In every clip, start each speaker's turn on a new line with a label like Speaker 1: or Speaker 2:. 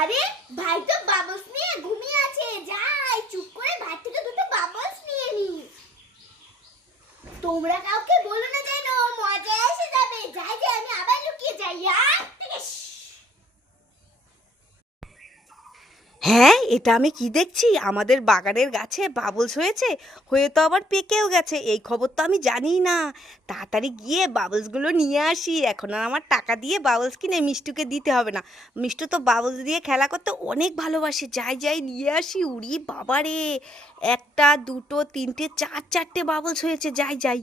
Speaker 1: আরে, ভাই তো বাবলস নিয়ে ঘুমিয়ে আছে। যাই চুপ করে ভাই থেকে দুটো বাবলস নিয়ে নি। তোমরা কাউকে বলো না যেন, মজা এসে যাবে। যাই যাই, আমি আবার লুকিয়ে যাই। আর থেকে
Speaker 2: হ্যাঁ এটা আমি কি দেখছি? আমাদের বাগানের গাছে বাবলস হয়েছে, হয়ে তো আবার পেকেও গেছে, এই খবর তো আমি জানি না। তাড়াতাড়ি গিয়ে বাবলসগুলো নিয়ে আসি, এখন আর আমার টাকা দিয়ে বাবলস কিনে মিষ্টুকে দিতে হবে না। মিষ্টু তো বাবলস দিয়ে খেলা করতে অনেক ভালোবাসে, যাই যাই নিয়ে আসি, উড়ি বাবারে। একটা, দুটো, তিনটে, চার, চারটে বাবলস হয়েছে, যাই যাই।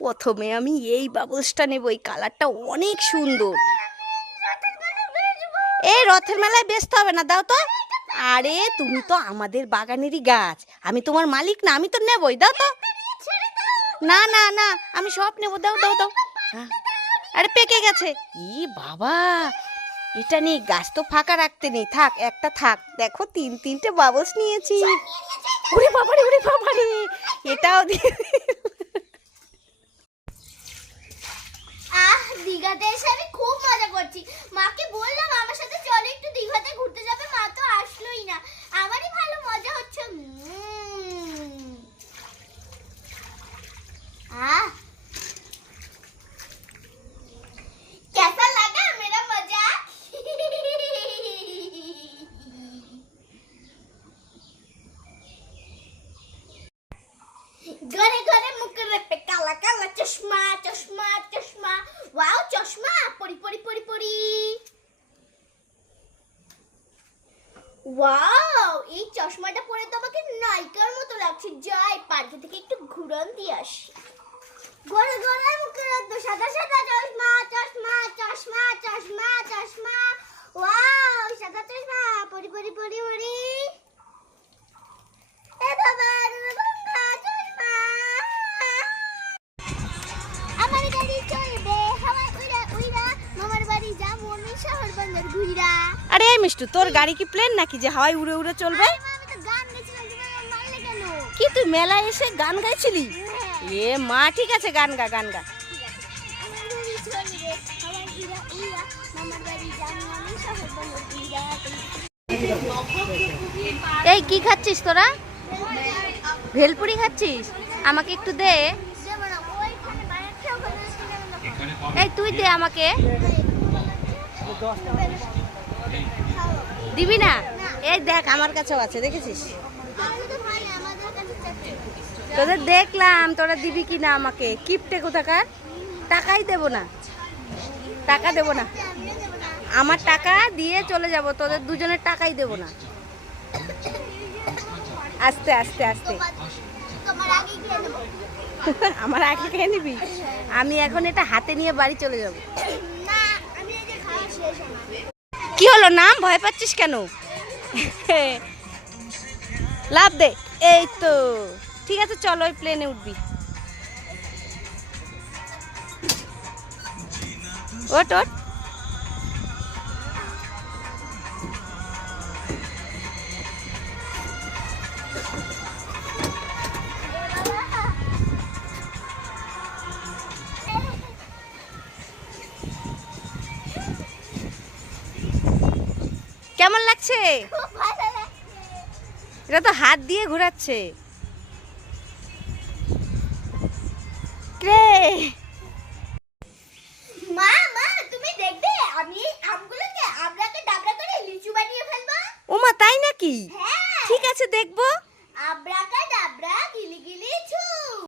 Speaker 2: প্রথমে আমি এই বাবলসটা নেব, এই কালারটা অনেক সুন্দর। এই রথের মেলায় ব্যস্ত হবে না, দাও তো। আরে, তুমি তো আমাদের বাগানেরই গাছ। আমি তোমার মালিক না, আমি তো নেবই, দাও তো। না না না, আমি সব নেব, দাও দাও দাও। আরে, পেকে গেছে। ই বাবা, এটা নেই গাছ তো ফাঁকা রাখতে নেই। থাক, একটা থাক। দেখো, তিন, তিনটে বাবলস নিয়েছি। ওরে বাবারে ওরে বাবারে এটাও দিয়ে
Speaker 1: আহ, দীঘাতে এসে আমি খুব মজা করছি। মাকে বললাম আমার সাথে চলো একটু দীঘাতে ঘুরতে ঘরে ঘরে মুখে রেপে কালা কালা চশমা চশমা চশমা। ওয়াও, চশমা। পরি পরি পরি পরি। ওয়াও, এই চশমাটা পরে তো আমাকে নায়িকার মতো লাগছে। যাই, পার্কে থেকে একটু ঘুরন দিয়ে আসি। ঘরে ঘরে মুখের সাদা সাদা
Speaker 2: মিষ্টু তোর গাড়ি কি প্লেন নাকি যে হাওয়ায় উড়ে উড়ে চলবে? কি তুই মেলায় এসে গান গাইছিলি?
Speaker 1: হ্যাঁ,
Speaker 2: এ মা ঠিক আছে গান গা গান গা। এই কি খাচ্ছিস তোরা? ভেলপুরি খাচ্ছিস? আমাকে একটু দে। এই তুই দে আমাকে। দিবি না? এই দেখ, আমার কাছেও আছে, দেখেছিস? তোদের দেখলাম, তোরা দিবি কি না আমাকে। কিপটে কোথাকার? টাকাই দেবো না। টাকা দেবো না। আমার টাকা দিয়ে চলে যাব, তোদের দুজনের টাকাই দেবো না। আস্তে আস্তে আস্তে। আমার আগে খেয়ে নিবি? আমি এখন এটা হাতে নিয়ে বাড়ি চলে যাব। নাম? ভয় পাচ্ছিস কেন? লাভ দে। এই তো। ঠিক আছে, চলো ওই প্লেনে উঠবি। ওট ওট কেমন লাগছে? এটা তো হাত দিয়ে ঘোরাচ্ছে। রে।
Speaker 1: মা মা তুমি দেখবে আমি আমগুলোকে আবড়াকে ডাবড়া করে লিচু বানিয়ে ফেলব।
Speaker 2: ওমা তাই নাকি?
Speaker 1: হ্যাঁ।
Speaker 2: ঠিক আছে দেখব।
Speaker 1: আবড়াকা